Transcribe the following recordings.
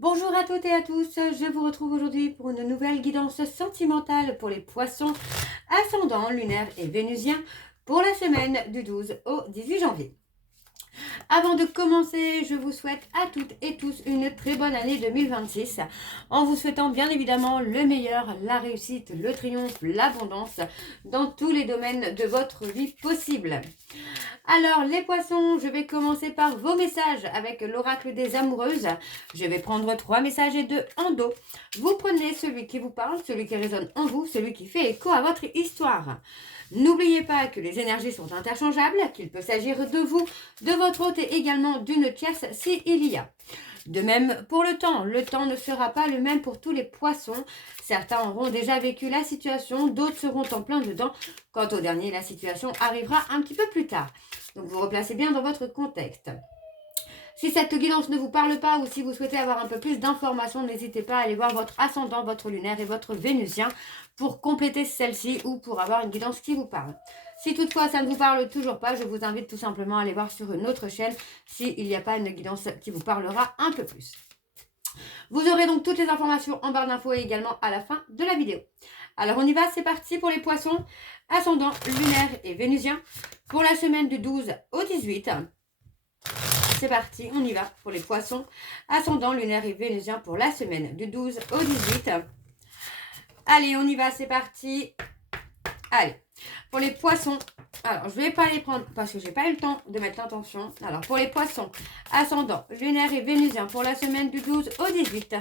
Bonjour à toutes et à tous, je vous retrouve aujourd'hui pour une nouvelle guidance sentimentale pour les poissons ascendant lunaire et vénusien pour la semaine du 12 au 18 janvier. Avant de commencer, je vous souhaite à toutes et tous une très bonne année 2026 en vous souhaitant bien évidemment le meilleur, la réussite, le triomphe, l'abondance dans tous les domaines de votre vie possible. Alors les poissons, je vais commencer par vos messages avec l'oracle des amoureuses. Je vais prendre 3 messages et 2 en dos. Vous prenez celui qui vous parle, celui qui résonne en vous, celui qui fait écho à votre histoire. N'oubliez pas que les énergies sont interchangeables, qu'il peut s'agir de vous, de votre hôte et également d'une tierce s'il y a. De même pour le temps ne sera pas le même pour tous les poissons. Certains auront déjà vécu la situation, d'autres seront en plein dedans. Quant au dernier, la situation arrivera un petit peu plus tard. Donc vous replacez bien dans votre contexte. Si cette guidance ne vous parle pas ou si vous souhaitez avoir un peu plus d'informations, n'hésitez pas à aller voir votre ascendant, votre lunaire et votre vénusien pour compléter celle-ci ou pour avoir une guidance qui vous parle. Si toutefois ça ne vous parle toujours pas, je vous invite tout simplement à aller voir sur une autre chaîne s'il n'y a pas une guidance qui vous parlera un peu plus. Vous aurez donc toutes les informations en barre d'infos et également à la fin de la vidéo. Alors on y va, c'est parti pour les poissons, ascendant lunaire et vénusien pour la semaine du 12 au 18. C'est parti, on y va pour les poissons, ascendant lunaire et vénusien pour la semaine du 12 au 18. Allez, on y va, c'est parti. Allez, pour les poissons, alors je ne vais pas les prendre parce que j'ai pas eu le temps de mettre l'intention. Alors pour les poissons, ascendant lunaire et vénusien pour la semaine du 12 au 18,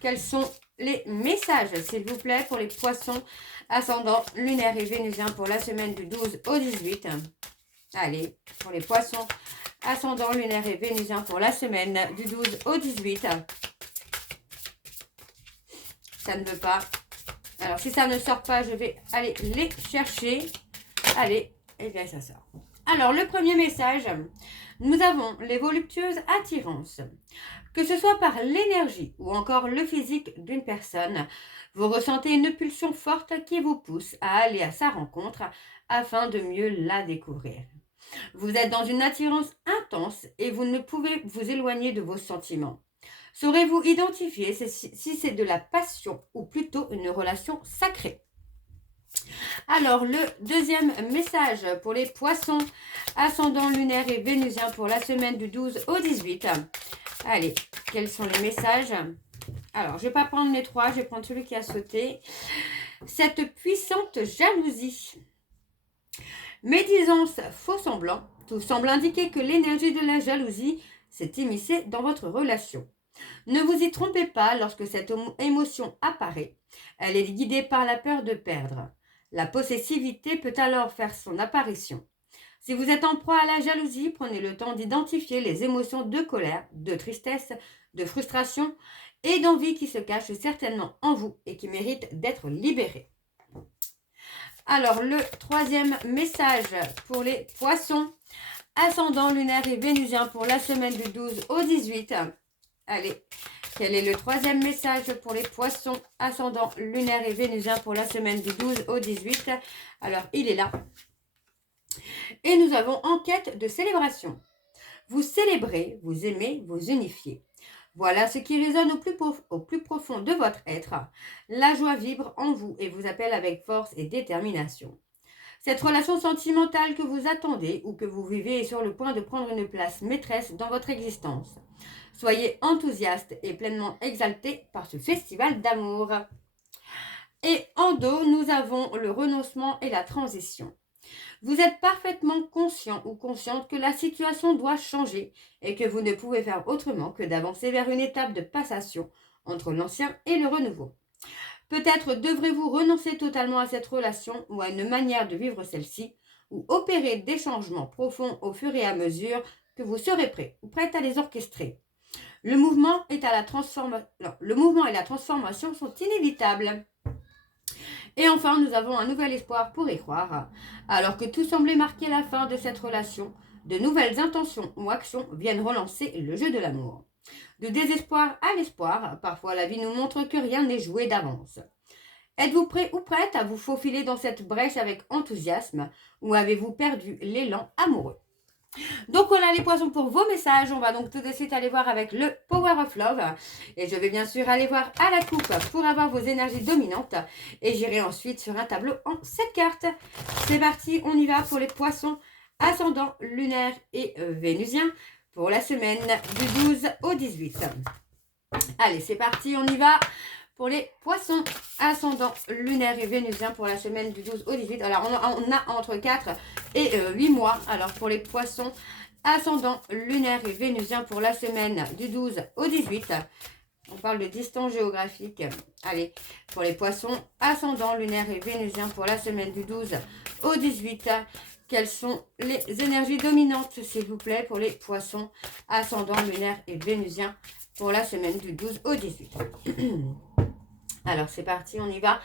quels sont les messages, s'il vous plaît, pour les poissons, ascendant lunaire et vénusien pour la semaine du 12 au 18. Allez, pour les poissons, ascendant lunaire et vénusien pour la semaine du 12 au 18. Ça ne veut pas. Alors, si ça ne sort pas, je vais aller les chercher. Allez, et bien ça sort. Alors, le premier message, nous avons les voluptueuses attirances. Que ce soit par l'énergie ou encore le physique d'une personne, vous ressentez une pulsion forte qui vous pousse à aller à sa rencontre afin de mieux la découvrir. Vous êtes dans une attirance intense et vous ne pouvez vous éloigner de vos sentiments. Saurez-vous identifier si c'est de la passion ou plutôt une relation sacrée? Alors, le deuxième message pour les poissons, ascendant lunaire et vénusien pour la semaine du 12 au 18. Allez, quels sont les messages? Alors, je ne vais pas prendre les 3, je vais prendre celui qui a sauté. Cette puissante jalousie. Médisance faux semblant, tout semble indiquer que l'énergie de la jalousie s'est immiscée dans votre relation. Ne vous y trompez pas lorsque cette émotion apparaît. Elle est guidée par la peur de perdre. La possessivité peut alors faire son apparition. Si vous êtes en proie à la jalousie, prenez le temps d'identifier les émotions de colère, de tristesse, de frustration et d'envie qui se cachent certainement en vous et qui méritent d'être libérées. Alors, le troisième message pour les poissons, ascendant lunaire et vénusien pour la semaine du 12 au 18. Allez, quel est le troisième message pour les poissons, ascendant lunaire et vénusien pour la semaine du 12 au 18? Alors, il est là. Et nous avons en quête de célébration. Vous célébrez, vous aimez, vous unifiez. Voilà ce qui résonne au plus profond de votre être. La joie vibre en vous et vous appelle avec force et détermination. Cette relation sentimentale que vous attendez ou que vous vivez est sur le point de prendre une place maîtresse dans votre existence. Soyez enthousiaste et pleinement exalté par ce festival d'amour. Et en dos, nous avons le renoncement et la transition. Vous êtes parfaitement conscient ou consciente que la situation doit changer et que vous ne pouvez faire autrement que d'avancer vers une étape de passation entre l'ancien et le renouveau. Peut-être devrez-vous renoncer totalement à cette relation ou à une manière de vivre celle-ci, ou opérer des changements profonds au fur et à mesure que vous serez prêt ou prête à les orchestrer. Le mouvement et la transformation sont inévitables. Et enfin, nous avons un nouvel espoir pour y croire. Alors que tout semblait marquer la fin de cette relation, de nouvelles intentions ou actions viennent relancer le jeu de l'amour. De désespoir à l'espoir, parfois la vie nous montre que rien n'est joué d'avance. Êtes-vous prêt ou prête à vous faufiler dans cette brèche avec enthousiasme ou avez-vous perdu l'élan amoureux? Donc voilà les poissons pour vos messages. On va donc tout de suite aller voir avec le Power of Love. Et je vais bien sûr aller voir à la coupe pour avoir vos énergies dominantes. Et j'irai ensuite sur un tableau en 7 cartes. C'est parti, on y va pour les poissons ascendant lunaire et vénusien pour la semaine du 12 au 18. Allez, c'est parti, on y va. Pour les poissons ascendant lunaire et vénusien pour la semaine du 12 au 18. Alors, on a entre 4 et 8 mois. Alors, pour les poissons ascendant lunaire et vénusien pour la semaine du 12 au 18. On parle de distance géographique. Allez, pour les poissons ascendant lunaire et vénusien pour la semaine du 12 au 18. Quelles sont les énergies dominantes, s'il vous plaît, pour les poissons ascendant lunaire et vénusien pour la semaine du 12 au 18. Alors, c'est parti, on y va.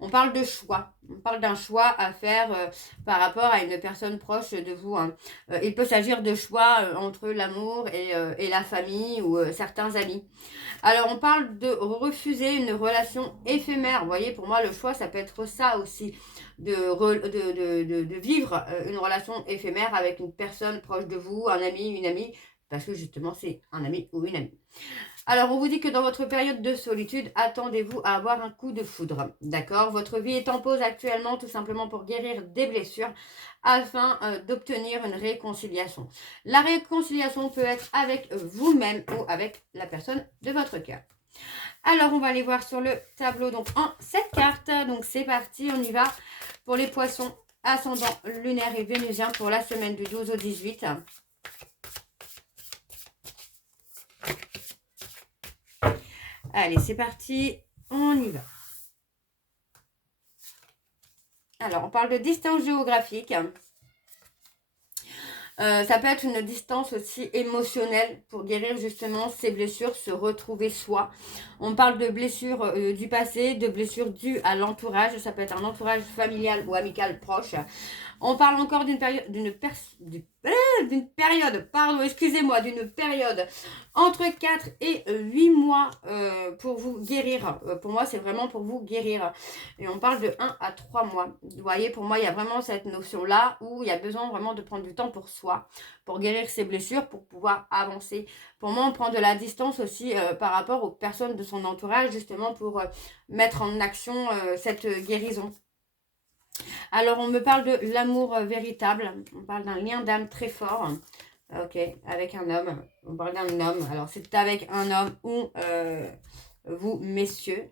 On parle de choix. On parle d'un choix à faire par rapport à une personne proche de vous. Hein. Il peut s'agir de choix entre l'amour et la famille ou certains amis. Alors, on parle de refuser une relation éphémère. Vous voyez, pour moi, le choix, ça peut être ça aussi. De vivre une relation éphémère avec une personne proche de vous, un ami, une amie. Parce que justement, c'est un ami ou une amie. Alors, on vous dit que dans votre période de solitude, attendez-vous à avoir un coup de foudre. D'accord? Votre vie est en pause actuellement tout simplement pour guérir des blessures afin d'obtenir une réconciliation. La réconciliation peut être avec vous-même ou avec la personne de votre cœur. Alors, on va aller voir sur le tableau donc en 7 cartes. Donc, c'est parti, on y va pour les poissons ascendant lunaire et vénusien pour la semaine du 12 au 18. Allez, c'est parti, on y va. Alors, on parle de distance géographique. Ça peut être une distance aussi émotionnelle pour guérir justement ces blessures, se retrouver soi. On parle de blessures du passé, de blessures dues à l'entourage. Ça peut être un entourage familial ou amical proche. On parle encore d'une période, d'une période entre 4 et 8 mois pour vous guérir. Pour moi, c'est vraiment pour vous guérir. Et on parle de 1 à 3 mois. Vous voyez, pour moi, il y a vraiment cette notion-là où il y a besoin vraiment de prendre du temps pour soi, pour guérir ses blessures, pour pouvoir avancer. Pour moi, on prend de la distance aussi par rapport aux personnes de son entourage, justement pour mettre en action cette guérison. Alors, on me parle de l'amour véritable. On parle d'un lien d'âme très fort. Ok, avec un homme. On parle d'un homme. Alors, c'est avec un homme ou vous, messieurs.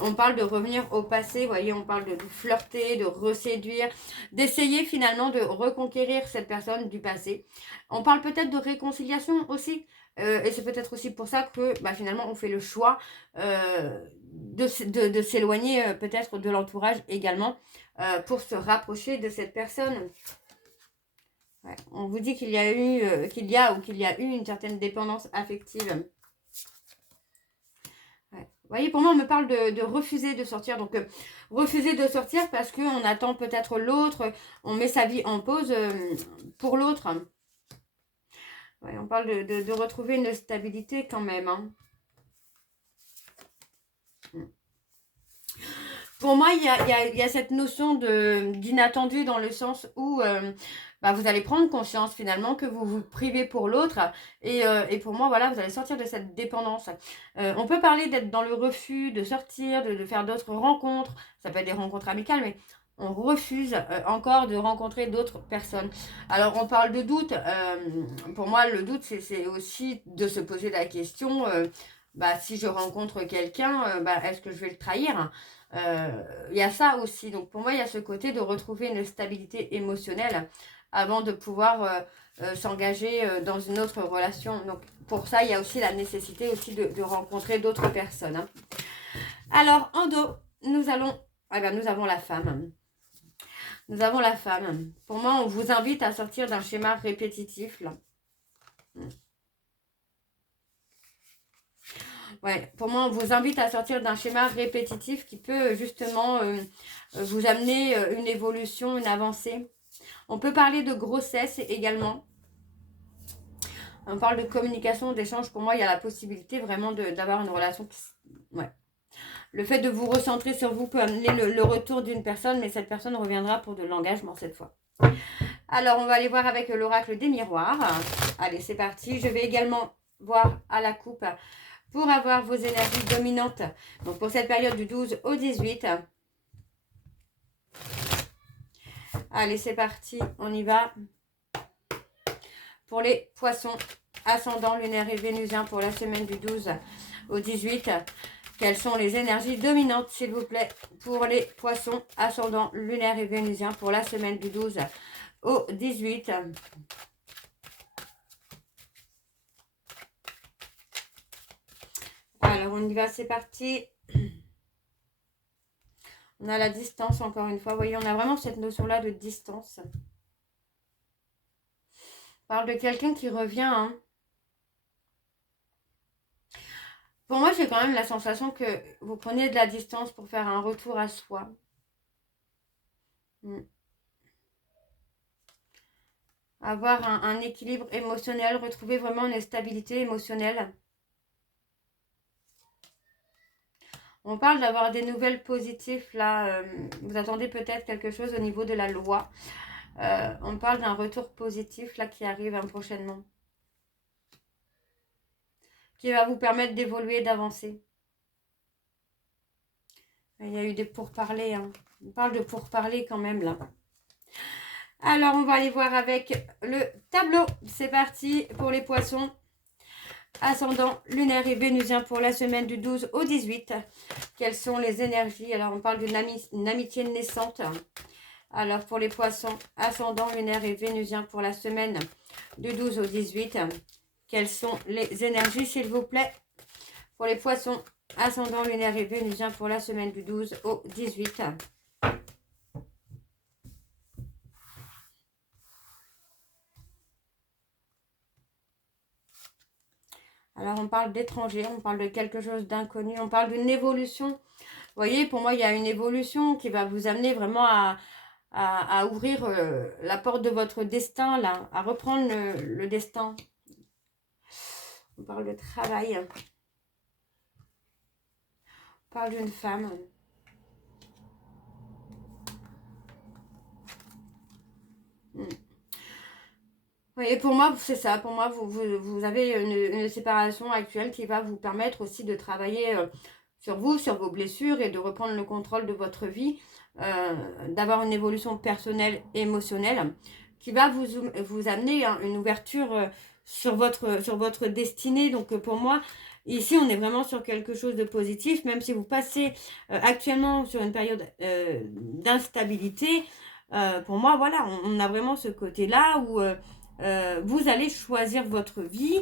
On parle de revenir au passé. Vous voyez, on parle de flirter, de reséduire, d'essayer finalement de reconquérir cette personne du passé. On parle peut-être de réconciliation aussi. Et c'est peut-être aussi pour ça que finalement, on fait le choix de s'éloigner peut-être de l'entourage également. Pour se rapprocher de cette personne. Ouais. On vous dit qu'il y a eu une certaine dépendance affective. Ouais. Vous voyez, pour moi, on me parle de refuser de sortir. Donc, refuser de sortir parce qu'on attend peut-être l'autre, on met sa vie en pause pour l'autre. Ouais, on parle de retrouver une stabilité quand même. Hein. Pour moi, il y a cette notion d'inattendu dans le sens où vous allez prendre conscience finalement que vous vous privez pour l'autre. Et pour moi, voilà, vous allez sortir de cette dépendance. On peut parler d'être dans le refus, de sortir, de faire d'autres rencontres. Ça peut être des rencontres amicales, mais on refuse encore de rencontrer d'autres personnes. Alors, on parle de doute. Pour moi, le doute, c'est aussi de se poser la question, si je rencontre quelqu'un, est-ce que je vais le trahir ? Il y a ça aussi. Donc, pour moi, il y a ce côté de retrouver une stabilité émotionnelle avant de pouvoir s'engager dans une autre relation. Donc, pour ça, il y a aussi la nécessité aussi de rencontrer d'autres personnes. Hein. Alors, en dos, nous avons la femme. Nous avons la femme. Pour moi, on vous invite à sortir d'un schéma répétitif, là. Ouais, pour moi, on vous invite à sortir d'un schéma répétitif qui peut justement vous amener une évolution, une avancée. On peut parler de grossesse également. On parle de communication, d'échange. Pour moi, il y a la possibilité vraiment d'avoir une relation qui... Ouais. Le fait de vous recentrer sur vous peut amener le retour d'une personne, mais cette personne reviendra pour de l'engagement cette fois. Alors, on va aller voir avec l'oracle des miroirs. Allez, c'est parti. Je vais également voir à la coupe pour avoir vos énergies dominantes. Donc, pour cette période du 12 au 18. Allez, c'est parti. On y va. Pour les poissons, ascendant lunaire et vénusien pour la semaine du 12 au 18. Quelles sont les énergies dominantes, s'il vous plaît, pour les poissons, ascendant lunaire et vénusien pour la semaine du 12 au 18. Alors, on y va, c'est parti. On a la distance, encore une fois. Vous voyez, on a vraiment cette notion-là de distance. On parle de quelqu'un qui revient. Hein. Pour moi, j'ai quand même la sensation que vous prenez de la distance pour faire un retour à soi. Avoir un équilibre émotionnel, retrouver vraiment une stabilité émotionnelle. On parle d'avoir des nouvelles positives, là. Vous attendez peut-être quelque chose au niveau de la loi. On parle d'un retour positif, là, qui arrive prochainement. Qui va vous permettre d'évoluer, d'avancer. Il y a eu des pourparlers. Hein. On parle de pourparlers quand même, là. Alors, on va aller voir avec le tableau. C'est parti pour les poissons. Ascendant lunaire et vénusien pour la semaine du 12 au 18. Quelles sont les énergies? Alors, on parle d'une amitié naissante. Alors, pour les poissons, ascendant lunaire et vénusien pour la semaine du 12 au 18. Quelles sont les énergies, s'il vous plaît? Pour les poissons, ascendant lunaire et vénusien pour la semaine du 12 au 18. Alors, on parle d'étranger, on parle de quelque chose d'inconnu, on parle d'une évolution. Vous voyez, pour moi, il y a une évolution qui va vous amener vraiment à ouvrir la porte de votre destin, là, à reprendre le destin. On parle de travail. On parle d'une femme. Oui, et pour moi, c'est ça. Pour moi, vous avez une séparation actuelle qui va vous permettre aussi de travailler sur vous, sur vos blessures et de reprendre le contrôle de votre vie, d'avoir une évolution personnelle et émotionnelle qui va vous amener une ouverture sur votre destinée. Donc, pour moi, ici, on est vraiment sur quelque chose de positif, même si vous passez actuellement sur une période d'instabilité. Pour moi, voilà, on a vraiment ce côté-là où... vous allez choisir votre vie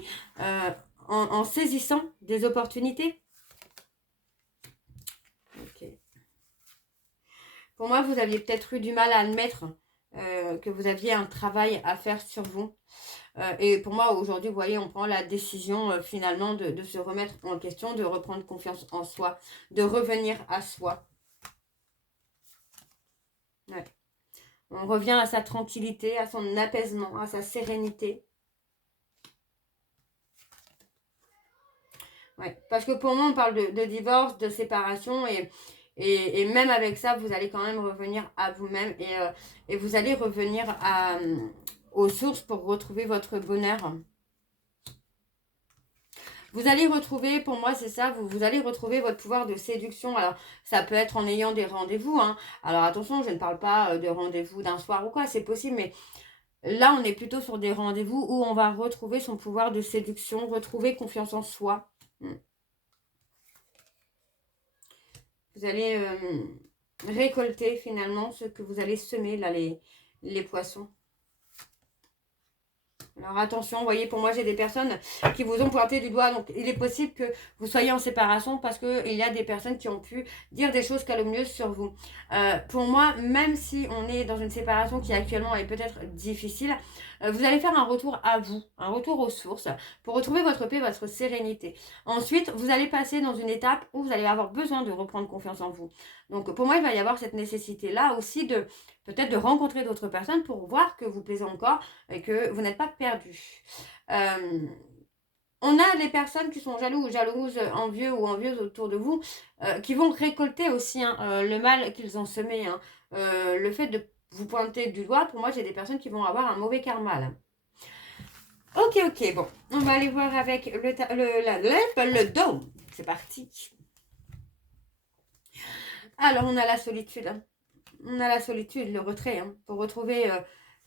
en saisissant des opportunités. Okay. Pour moi, vous aviez peut-être eu du mal à admettre que vous aviez un travail à faire sur vous. Et pour moi, aujourd'hui, vous voyez, on prend la décision finalement de se remettre en question, de reprendre confiance en soi, de revenir à soi. Ouais. On revient à sa tranquillité, à son apaisement, à sa sérénité. Ouais, parce que pour moi, on parle de divorce, de séparation, et même avec ça, vous allez quand même revenir à vous-même, et vous allez revenir aux sources pour retrouver votre bonheur. Vous allez retrouver, pour moi c'est ça, vous allez retrouver votre pouvoir de séduction. Alors ça peut être en ayant des rendez-vous. Hein. Alors attention, je ne parle pas de rendez-vous d'un soir ou quoi, c'est possible, mais là on est plutôt sur des rendez-vous où on va retrouver son pouvoir de séduction, retrouver confiance en soi. Vous allez récolter finalement ce que vous allez semer là, les poissons. Alors attention, vous voyez, pour moi, j'ai des personnes qui vous ont pointé du doigt. Donc, il est possible que vous soyez en séparation parce qu'il y a des personnes qui ont pu dire des choses calomnieuses sur vous. Pour moi, même si on est dans une séparation qui actuellement est peut-être difficile, vous allez faire un retour à vous, un retour aux sources pour retrouver votre paix, votre sérénité. Ensuite, vous allez passer dans une étape où vous allez avoir besoin de reprendre confiance en vous. Donc, pour moi, il va y avoir cette nécessité-là aussi de peut-être de rencontrer d'autres personnes pour voir que vous plaisez encore et que vous n'êtes pas perdu. On a les personnes qui sont jaloux ou jalouses, envieux ou envieuses autour de vous, qui vont récolter aussi le mal qu'ils ont semé. Hein. Le fait de vous pointez du doigt, pour moi, j'ai des personnes qui vont avoir un mauvais karma, là. Ok, bon. On va aller voir avec le dôme. C'est parti. Alors, on a la solitude. Hein. On a la solitude, le retrait. Hein. Pour retrouver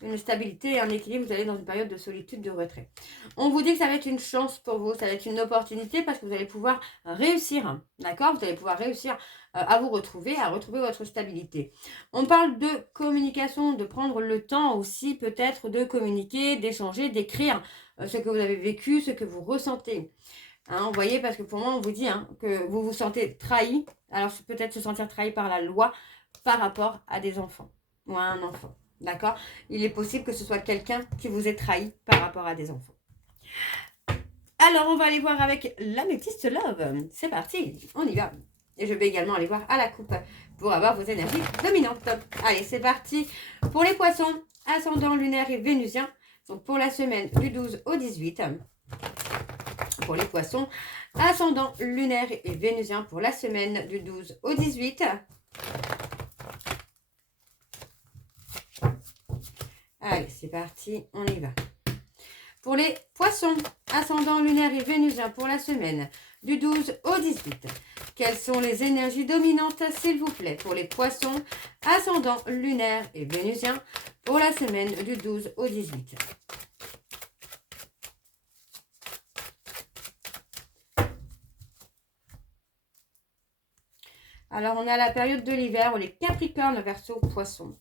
une stabilité et un équilibre, vous allez dans une période de solitude, de retrait. On vous dit que ça va être une chance pour vous, ça va être une opportunité parce que vous allez pouvoir réussir. D'accord? Vous allez pouvoir réussir à vous retrouver, à retrouver votre stabilité. On parle de communication, de prendre le temps aussi peut-être de communiquer, d'échanger, d'écrire ce que vous avez vécu, ce que vous ressentez. Hein, vous voyez, parce que pour moi, on vous dit que vous vous sentez trahi. Alors, peut-être se sentir trahi par la loi par rapport à des enfants ou à un enfant. D'accord? Il est possible que ce soit quelqu'un qui vous ait trahi par rapport à des enfants. Alors, on va aller voir avec l'Amethyst Love. C'est parti, on y va. Et je vais également aller voir à la coupe pour avoir vos énergies dominantes. Allez, c'est parti. Pour les poissons, ascendant lunaire et vénusien. Donc, pour la semaine du 12 au 18. Pour les poissons, ascendant lunaire et vénusien pour la semaine du 12 au 18. Allez, c'est parti, on y va. Pour les poissons, ascendant lunaire et vénusien pour la semaine du 12 au 18. Quelles sont les énergies dominantes, s'il vous plaît, pour les poissons, ascendant lunaire et vénusien pour la semaine du 12 au 18. Alors, on a la période de l'hiver où les Capricornes, Verseau, Poissons.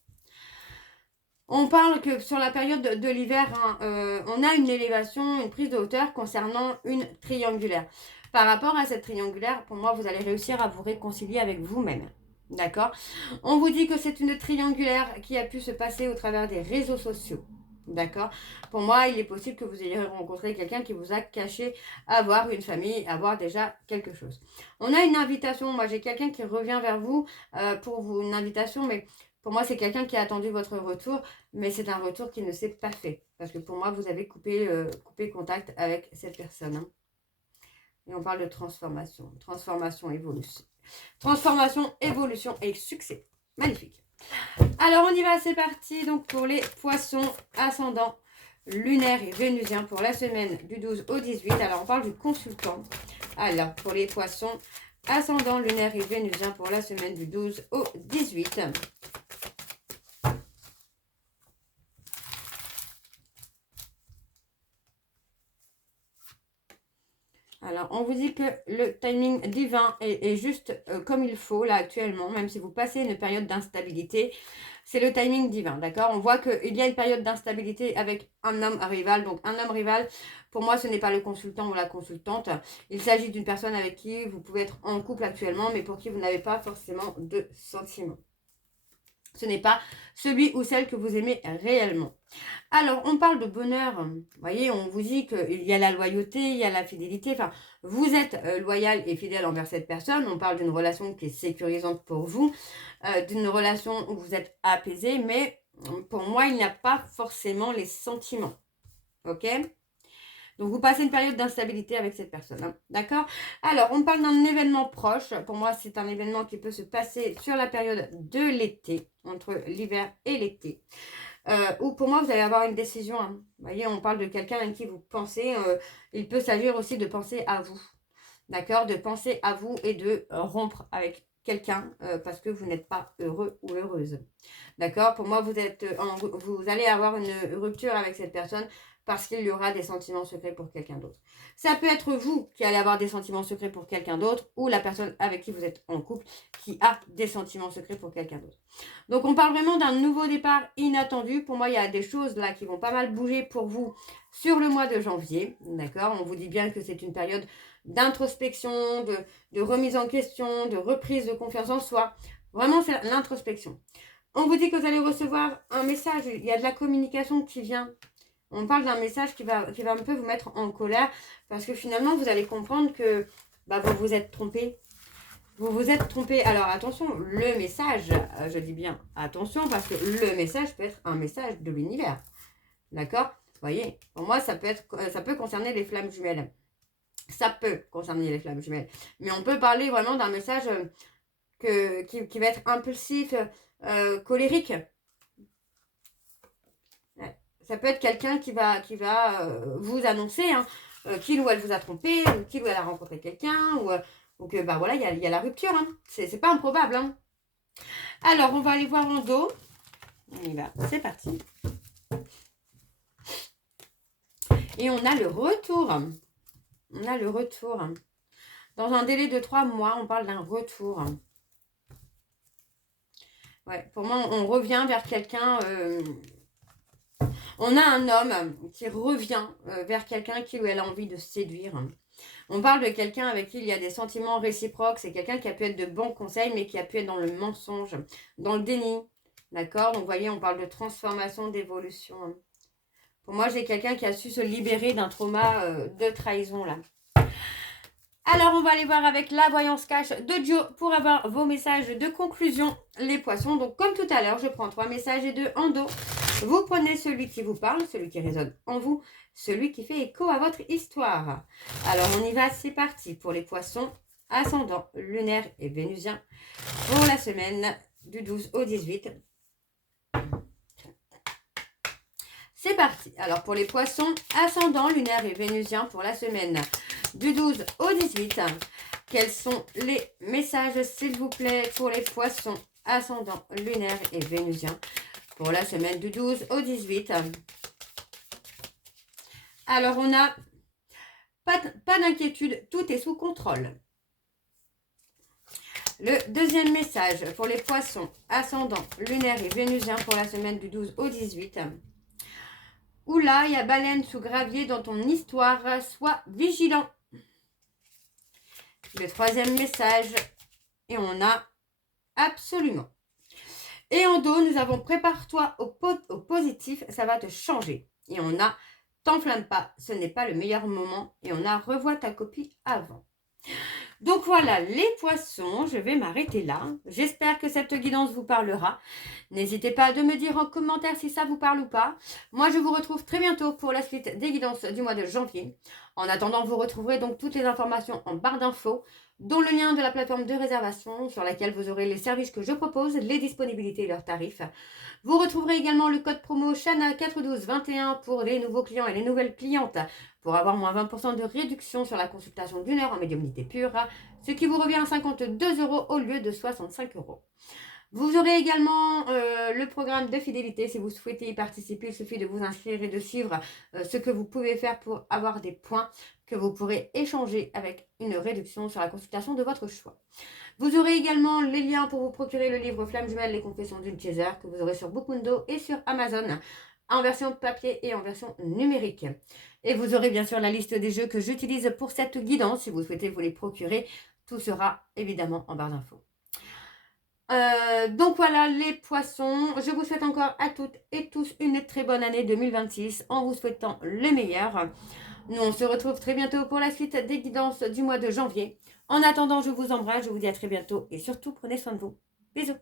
On parle que sur la période de l'hiver, on a une élévation, une prise de hauteur concernant une triangulaire. Par rapport à cette triangulaire, pour moi, vous allez réussir à vous réconcilier avec vous-même. D'accord? On vous dit que c'est une triangulaire qui a pu se passer au travers des réseaux sociaux. D'accord? Pour moi, il est possible que vous ayez rencontré quelqu'un qui vous a caché avoir une famille, avoir déjà quelque chose. On a une invitation. Moi, j'ai quelqu'un qui revient vers vous pour vous, une invitation, mais pour moi, c'est quelqu'un qui a attendu votre retour, mais c'est un retour qui ne s'est pas fait. Parce que pour moi, vous avez coupé contact avec cette personne. Hein. Et on parle de transformation. Transformation, évolution. Transformation, évolution et succès. Magnifique. Alors, on y va, c'est parti. Donc, pour les poissons ascendants, lunaire et vénusien pour la semaine du 12 au 18. Alors, on parle du consultant. Alors, pour les poissons ascendants, lunaire et vénusien pour la semaine du 12 au 18. Alors, on vous dit que le timing divin est juste comme il faut, là, actuellement, même si vous passez une période d'instabilité, c'est le timing divin, d'accord? On voit qu'il y a une période d'instabilité avec un homme rival. Donc, un homme rival, pour moi, ce n'est pas le consultant ou la consultante. Il s'agit d'une personne avec qui vous pouvez être en couple actuellement, mais pour qui vous n'avez pas forcément de sentiments. Ce n'est pas celui ou celle que vous aimez réellement. Alors, on parle de bonheur. Vous voyez, on vous dit qu'il y a la loyauté, il y a la fidélité. Enfin, vous êtes loyal et fidèle envers cette personne. On parle d'une relation qui est sécurisante pour vous, d'une relation où vous êtes apaisé, mais pour moi, il n'y a pas forcément les sentiments. Ok ? Donc, vous passez une période d'instabilité avec cette personne. Hein, d'accord? Alors, on parle d'un événement proche. Pour moi, c'est un événement qui peut se passer sur la période de l'été, entre l'hiver et l'été. Ou pour moi, vous allez avoir une décision. Hein. Vous voyez, on parle de quelqu'un à qui vous pensez. Il peut s'agir aussi de penser à vous. D'accord? De penser à vous et de rompre avec quelqu'un parce que vous n'êtes pas heureux ou heureuse. D'accord? Pour moi, vous allez avoir une rupture avec cette personne parce qu'il y aura des sentiments secrets pour quelqu'un d'autre. Ça peut être vous qui allez avoir des sentiments secrets pour quelqu'un d'autre ou la personne avec qui vous êtes en couple qui a des sentiments secrets pour quelqu'un d'autre. Donc, on parle vraiment d'un nouveau départ inattendu. Pour moi, il y a des choses là qui vont pas mal bouger pour vous sur le mois de janvier. D'accord? On vous dit bien que c'est une période d'introspection, de remise en question, de reprise de confiance en soi. Vraiment, c'est l'introspection. On vous dit que vous allez recevoir un message. Il y a de la communication qui vient. On parle d'un message qui va un peu vous mettre en colère parce que finalement, vous allez comprendre que vous vous êtes trompé. Vous vous êtes trompé. Alors, attention, le message, je dis bien attention parce que le message peut être un message de l'univers. D'accord? Vous voyez, pour moi, ça peut concerner les flammes jumelles. Ça peut concerner les flammes jumelles. Mais on peut parler vraiment d'un message qui va être impulsif, colérique. Ça peut être quelqu'un qui va vous annoncer hein, qu'il ou elle vous a trompé, ou qu'il ou elle a rencontré quelqu'un, ou que bah voilà, il y a la rupture. Hein. C'est pas improbable. Hein. Alors, on va aller voir en dos. On y va, c'est parti. Et on a le retour. On a le retour. Dans un délai de 3 mois, on parle d'un retour. Ouais, pour moi, on revient vers quelqu'un. On a un homme qui revient vers quelqu'un qui ou elle a envie de séduire. On parle de quelqu'un avec qui il y a des sentiments réciproques. C'est quelqu'un qui a pu être de bons conseils, mais qui a pu être dans le mensonge, dans le déni. D'accord? Donc, vous voyez, on parle de transformation, d'évolution. Pour moi, j'ai quelqu'un qui a su se libérer d'un trauma de trahison, là. Alors, on va aller voir avec la voyance cash de Joe pour avoir vos messages de conclusion, les poissons. Donc, comme tout à l'heure, je prends 3 messages et 2 en dos. Vous prenez celui qui vous parle, celui qui résonne en vous, celui qui fait écho à votre histoire. Alors, on y va, c'est parti pour les poissons, ascendant, lunaire et vénusien pour la semaine du 12 au 18. C'est parti. Alors, pour les poissons, ascendant, lunaire et vénusien pour la semaine du 12 au 18. Quels sont les messages, s'il vous plaît, pour les poissons, ascendant, lunaire et vénusien pour la semaine du 12 au 18. Alors, on a pas d'inquiétude, tout est sous contrôle. Le deuxième message pour les poissons, ascendant, lunaire et vénusien pour la semaine du 12 au 18. Oula, il y a baleine sous gravier dans ton histoire, sois vigilant. Le troisième message, et on a absolument. Et en dos, nous avons prépare-toi au positif, ça va te changer. Et on a t'enflamme pas, ce n'est pas le meilleur moment. Et on a revois ta copie avant. Donc voilà les poissons, je vais m'arrêter là. J'espère que cette guidance vous parlera. N'hésitez pas à me dire en commentaire si ça vous parle ou pas. Moi, je vous retrouve très bientôt pour la suite des guidances du mois de janvier. En attendant, vous retrouverez donc toutes les informations en barre d'infos, dont le lien de la plateforme de réservation sur laquelle vous aurez les services que je propose, les disponibilités et leurs tarifs. Vous retrouverez également le code promo Chana41221 pour les nouveaux clients et les nouvelles clientes pour avoir moins 20% de réduction sur la consultation d'1 heure en médiumnité pure, ce qui vous revient à 52 € au lieu de 65 €. Vous aurez également le programme de fidélité. Si vous souhaitez y participer, il suffit de vous inscrire et de suivre ce que vous pouvez faire pour avoir des points que vous pourrez échanger avec une réduction sur la consultation de votre choix. Vous aurez également les liens pour vous procurer le livre Flamme Jumelle, les confessions d'une chaser, que vous aurez sur Bookundo et sur Amazon, en version papier et en version numérique. Et vous aurez bien sûr la liste des jeux que j'utilise pour cette guidance. Si vous souhaitez vous les procurer, tout sera évidemment en barre d'infos. Donc voilà les poissons, je vous souhaite encore à toutes et tous une très bonne année 2026 en vous souhaitant le meilleur. Nous on se retrouve très bientôt pour la suite des guidances du mois de janvier. En attendant, je vous embrasse, je vous dis à très bientôt et surtout prenez soin de vous. Bisous.